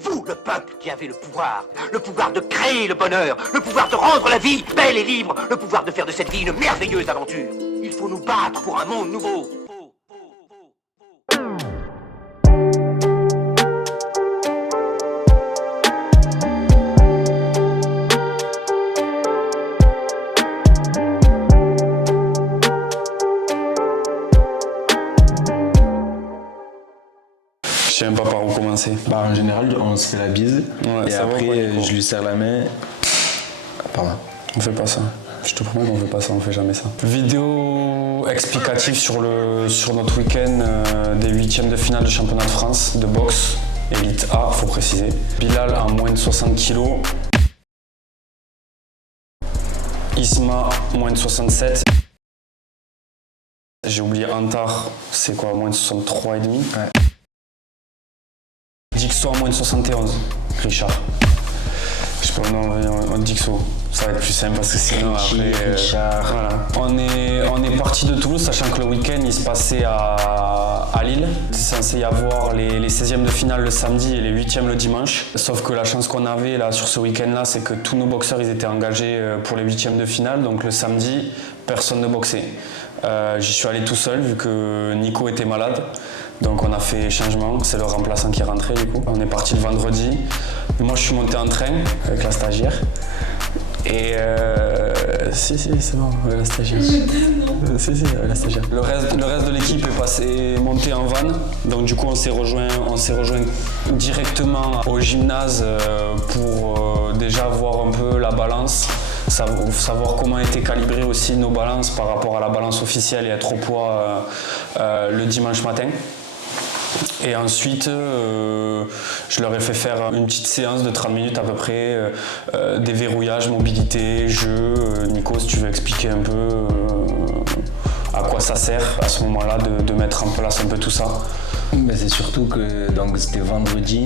Vous, le peuple, qui avez le pouvoir de créer le bonheur, le pouvoir de rendre la vie belle et libre, le pouvoir de faire de cette vie une merveilleuse aventure. Il faut nous battre pour un monde nouveau. Je sais même pas par où commencer. Bah, en général, on se fait la bise et après, je lui serre la main. Pardon. On fait pas ça. Je te promets qu'on fait pas ça, on fait jamais ça. Vidéo explicative sur notre week-end des 8e de finale de championnat de France de boxe, élite A, faut préciser. Bilal en moins de 60 kg. Isma, moins de 67. J'ai oublié Antar, c'est quoi, moins de 63,5. Ouais. Dixo à moins de 71, Richard. Je sais pas, non, on Dixo. Ça va être plus simple parce que sinon après. Richard. Voilà. On est parti de Toulouse, sachant que le week-end il se passait à Lille. C'est censé y avoir les 16e de finale le samedi et les 8e le dimanche. Sauf que la chance qu'on avait là sur ce week-end-là, c'est que tous nos boxeurs ils étaient engagés pour les 8e de finale. Donc le samedi, personne ne boxait. J'y suis allé tout seul vu que Nico était malade. Donc on a fait changement, c'est le remplaçant qui est rentré du coup. On est parti le vendredi. Moi je suis monté en train avec la stagiaire. Et si c'est bon, la stagiaire. Si, la stagiaire. Le reste de l'équipe est monté en van. Donc du coup on s'est rejoint directement au gymnase pour déjà voir un peu la balance. Savoir comment étaient calibrées aussi nos balances par rapport à la balance officielle et être au poids le dimanche matin. Et ensuite, je leur ai fait faire une petite séance de 30 minutes à peu près, déverrouillage, mobilité, jeu. Nico, si tu veux expliquer un peu à quoi ça sert à ce moment-là de mettre en place un peu tout ça. Ben, c'est surtout que donc, c'était vendredi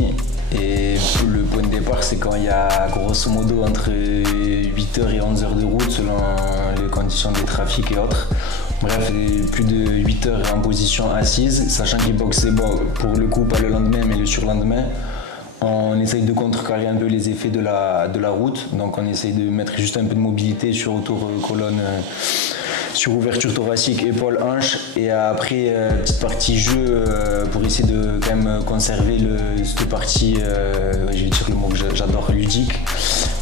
et le point de départ c'est quand il y a grosso modo entre 8h et 11h de route selon les conditions des trafics et autres. Bref, plus de 8 heures en position assise, sachant qu'ils boxaient pour le coup pas le lendemain mais le surlendemain. On essaye de contrecarrer un peu les effets de la route, donc on essaye de mettre juste un peu de mobilité sur autour-colonne, sur ouverture thoracique, épaule, hanche, et après petite partie jeu pour essayer de quand même conserver cette partie, je vais dire le mot que j'adore, ludique.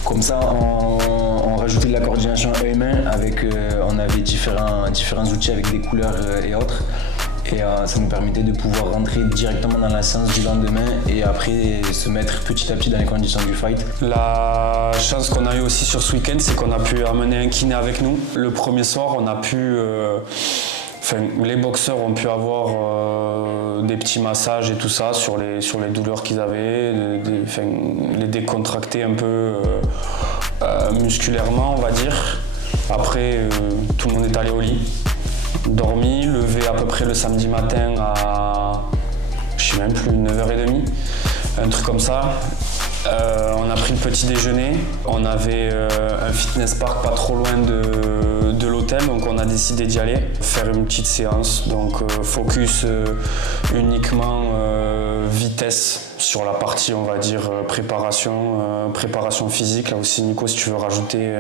Comme ça, on rajoutait de la coordination œil-main avec, on avait différents outils avec des couleurs et autres. Et ça nous permettait de pouvoir rentrer directement dans la séance du lendemain et après se mettre petit à petit dans les conditions du fight. La chance qu'on a eu aussi sur ce week-end, c'est qu'on a pu amener un kiné avec nous. Le premier soir, on a pu... les boxeurs ont pu avoir des petits massages et tout ça sur les douleurs qu'ils avaient, les décontracter un peu musculairement, on va dire. Après, tout le monde est allé au lit, dormi, levé à peu près le samedi matin à, je sais même plus, 9h30, un truc comme ça. On a pris le petit déjeuner, on avait un fitness park pas trop loin de l'hôtel, donc on a décidé d'y aller, faire une petite séance, donc focus uniquement vitesse sur la partie, on va dire, préparation physique. Là aussi, Nico, si tu veux rajouter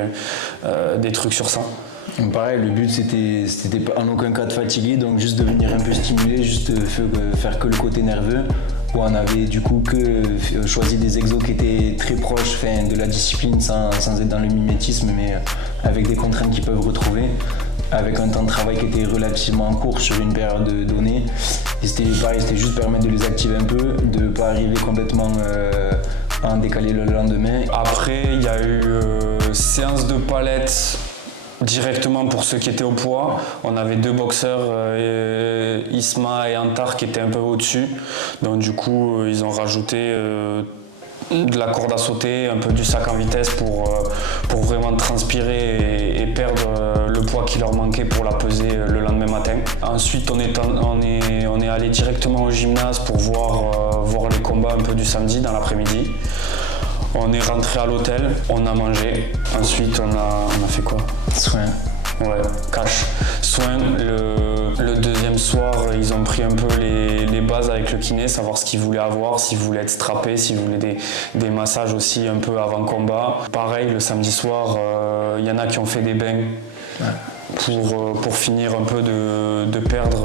des trucs sur ça. Pareil, le but c'était en aucun cas de fatiguer, donc juste de venir un peu stimuler, juste faire que le côté nerveux. Où on avait du coup que choisi des exos qui étaient très proches de la discipline sans être dans le mimétisme, mais avec des contraintes qu'ils peuvent retrouver, avec un temps de travail qui était relativement court sur une période donnée. Et c'était pareil, c'était juste permettre de les activer un peu, de ne pas arriver complètement à en décaler le lendemain. Après, il y a eu séance de palettes directement pour ceux qui étaient au poids. On avait deux boxeurs, Isma et Antar, qui étaient un peu au-dessus. Donc du coup, ils ont rajouté de la corde à sauter, un peu du sac en vitesse pour vraiment transpirer et perdre le poids qui leur manquait pour la peser le lendemain matin. Ensuite, on est allé directement au gymnase pour voir les combats un peu du samedi dans l'après-midi. On est rentré à l'hôtel, on a mangé. Ensuite, on a fait quoi? Soin. Ouais, cash. Soin, le deuxième soir, ils ont pris un peu les bases avec le kiné, savoir ce qu'ils voulaient avoir, s'ils voulaient être strappés, s'ils voulaient des massages aussi un peu avant combat. Pareil, le samedi soir, il y en a qui ont fait des bains. Ouais. Pour finir un peu de perdre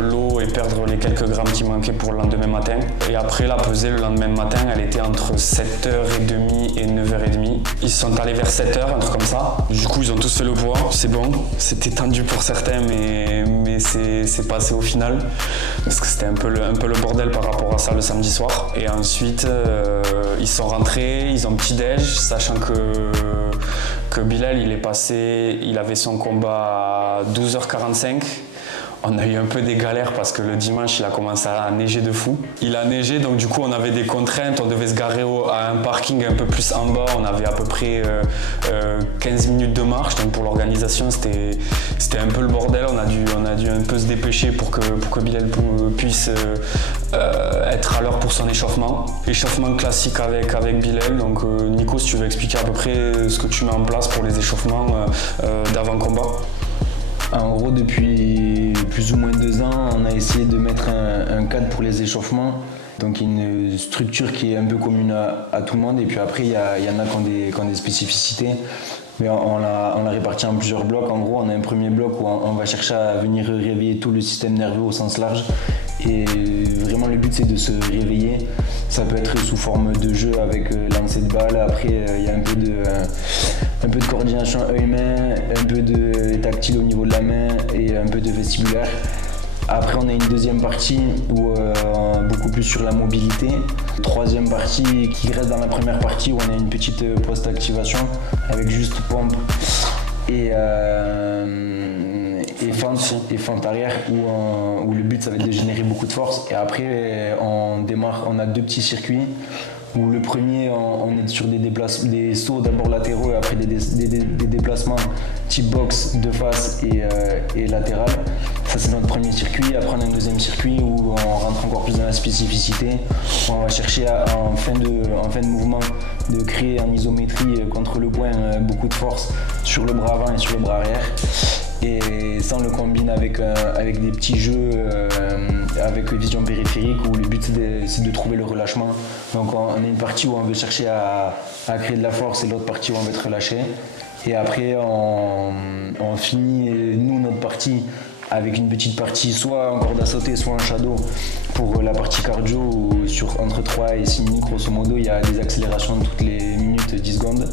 l'eau et perdre les quelques grammes qui manquaient pour le lendemain matin. Et après la pesée le lendemain matin, elle était entre 7h30 et 9h30. Ils sont allés vers 7h, un truc comme ça. Du coup ils ont tous fait le poids, c'est bon. C'était tendu pour certains mais c'est passé au final. Parce que c'était un peu le bordel par rapport à ça le samedi soir. Et ensuite ils sont rentrés, ils ont petit déj, sachant que Bilal il avait son combat à 12h45. On a eu un peu des galères parce que le dimanche il a commencé à neiger de fou. Il a neigé donc du coup on avait des contraintes, on devait se garer à un parking un peu plus en bas, on avait à peu près 15 minutes de marche, donc pour l'organisation c'était un peu le bordel, on a dû un peu se dépêcher pour que Bilal puisse être à l'heure pour son échauffement. Échauffement classique avec Bilal, donc Nico, si tu veux expliquer à peu près ce que tu mets en place pour les échauffements d'avant-combat. En gros, depuis plus ou moins 2 ans, on a essayé de mettre un cadre pour les échauffements. Donc il y a une structure qui est un peu commune à tout le monde. Et puis après, il y en a qui ont des spécificités. Mais on l'a réparti en plusieurs blocs. En gros, on a un premier bloc où on va chercher à venir réveiller tout le système nerveux au sens large. Et vraiment, le but, c'est de se réveiller. Ça peut être sous forme de jeu avec lancer de balle. Après, il y a un peu de coordination œil-main, un peu de tactile au niveau de la main et un peu de vestibulaire. Après, on a une deuxième partie où beaucoup plus sur la mobilité. Troisième partie qui reste dans la première partie où on a une petite post-activation avec juste pompe et fente arrière où le but ça va être de générer beaucoup de force. Et après, on a 2 petits circuits. Où le premier, on est sur des sauts d'abord latéraux et après des déplacements type box de face et latéral. Ça c'est notre premier circuit. Après on a un deuxième circuit où on rentre encore plus dans la spécificité. On va chercher en fin de mouvement de créer en isométrie contre le point beaucoup de force sur le bras avant et sur le bras arrière. Et ça on le combine avec des petits jeux avec vision périphérique où le but c'est de trouver le relâchement. Donc on a une partie où on veut chercher à créer de la force et l'autre partie où on veut être relâché. Et après on finit nous notre partie avec une petite partie soit en corde à sauter soit en shadow pour la partie cardio où entre 3 et 6 minutes grosso modo il y a des accélérations toutes les minutes 10 secondes.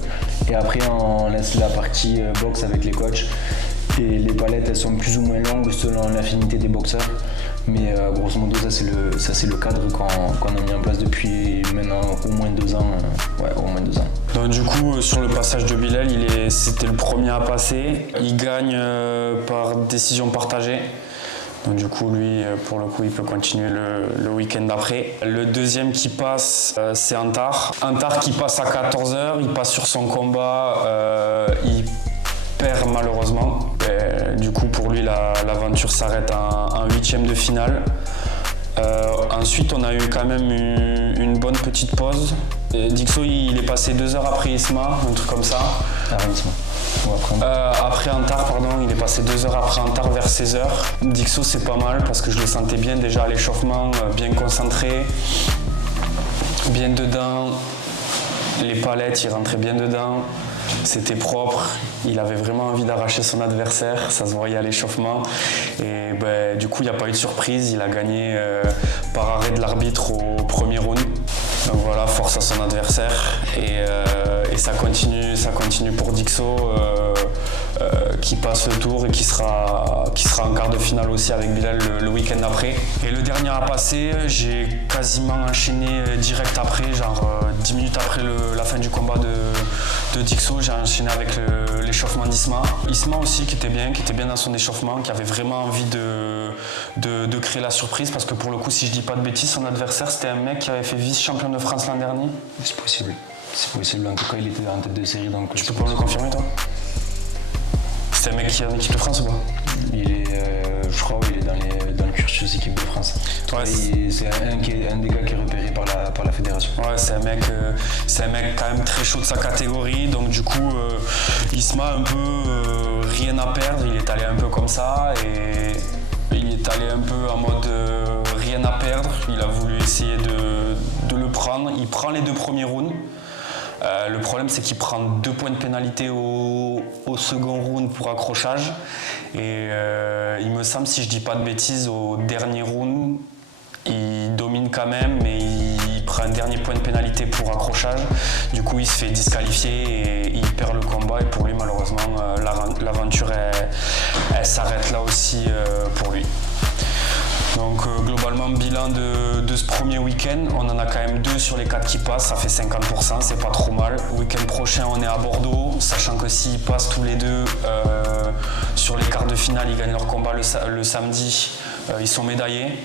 Et après on laisse la partie boxe avec les coachs. Et les palettes elles sont plus ou moins longues selon l'affinité des boxeurs. Mais grosso modo ça c'est le cadre qu'on a mis en place depuis maintenant au moins 2 ans. Au moins 2 ans. Donc du coup sur le passage de Bilal, c'était le premier à passer. Il gagne par décision partagée. Donc du coup lui pour le coup il peut continuer le week-end d'après. Le deuxième qui passe c'est Antar. Antar qui passe à 14h, il passe sur son combat, il perd malheureusement. Et, du coup pour lui l'aventure s'arrête en 8e de finale. Ensuite on a eu quand même une bonne petite pause. Et Dixo il est passé 2 heures après Isma, un truc comme ça. Après Antar, pardon, il est passé 2 heures après Antar vers 16h. Dixo c'est pas mal parce que je le sentais bien déjà à l'échauffement, bien concentré, bien dedans. Les palettes il rentrait bien dedans. C'était propre, il avait vraiment envie d'arracher son adversaire, ça se voyait à l'échauffement. Et du coup, il n'y a pas eu de surprise, il a gagné par arrêt de l'arbitre au premier round. Donc voilà, force à son adversaire. Et ça continue pour Dixo qui passe le tour et qui sera en quart de finale aussi avec Bilal le week-end après. Et le dernier à passer, j'ai quasiment enchaîné direct après, genre 10 minutes après la fin du combat de Dixo, j'ai enchaîné avec l'échauffement d'Isma. Isma aussi qui était bien dans son échauffement, qui avait vraiment envie de créer la surprise parce que pour le coup, si je dis pas de bêtises, son adversaire c'était un mec qui avait fait vice-champion de France l'an dernier. C'est possible. En tout cas, il était en tête de série. Donc tu peux pas me le confirmer toi? C'est un mec qui est en équipe de France ou pas? Je crois qu'il est dans le cursus équipe de France. Ouais, c'est un des gars qui est repéré par par la fédération. Ouais, c'est un mec quand même très chaud de sa catégorie, donc du coup Isma un peu rien à perdre, il est allé un peu comme ça et il est allé un peu en mode rien à perdre, il a voulu essayer de le prendre, il prend les 2 premiers rounds. Le problème c'est qu'il prend 2 points de pénalité au second round pour accrochage et il me semble, si je dis pas de bêtises, au dernier round il domine quand même mais il prend un dernier point de pénalité pour accrochage, du coup il se fait disqualifier et il perd le combat et pour lui malheureusement l'aventure elle s'arrête là aussi pour lui. Donc globalement bilan de ce premier week-end, on en a quand même 2 sur les 4 qui passent, ça fait 50%, c'est pas trop mal. Week-end prochain on est à Bordeaux, sachant que s'ils passent tous les 2 sur les quarts de finale, ils gagnent leur combat le samedi, ils sont médaillés.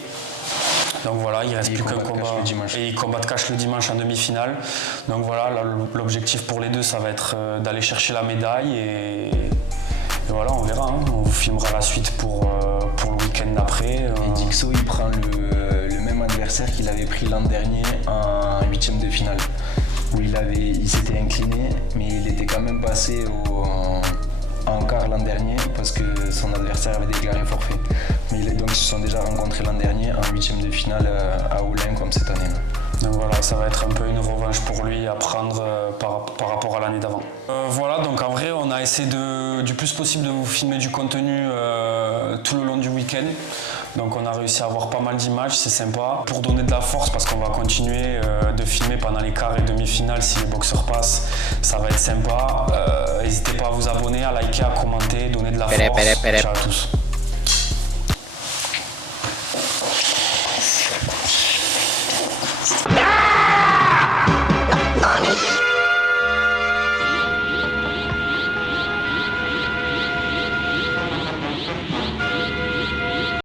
Donc voilà, il reste plus qu'un combat et ils combattent cash le dimanche en demi-finale. Donc voilà, là, l'objectif pour les 2 ça va être d'aller chercher la médaille et voilà, on verra, hein. On vous filmera la suite pour le week-end d'après. Et Dixo il prend le même adversaire qu'il avait pris l'an dernier en 8e de finale, où il s'était incliné mais il était quand même passé en quart l'an dernier parce que son adversaire avait déclaré forfait. Mais donc ils se sont déjà rencontrés l'an dernier en 8e de finale à Oulin comme cette année. Donc voilà, ça va être un peu une revanche pour lui à prendre par rapport à l'année d'avant. Voilà, donc en vrai, on a essayé du plus possible de vous filmer du contenu tout le long du week-end. Donc on a réussi à avoir pas mal d'images, c'est sympa. Pour donner de la force, parce qu'on va continuer de filmer pendant les quarts et demi-finales si les boxeurs passent, ça va être sympa. N'hésitez pas à vous abonner, à liker, à commenter, donner de la force. Ciao à tous.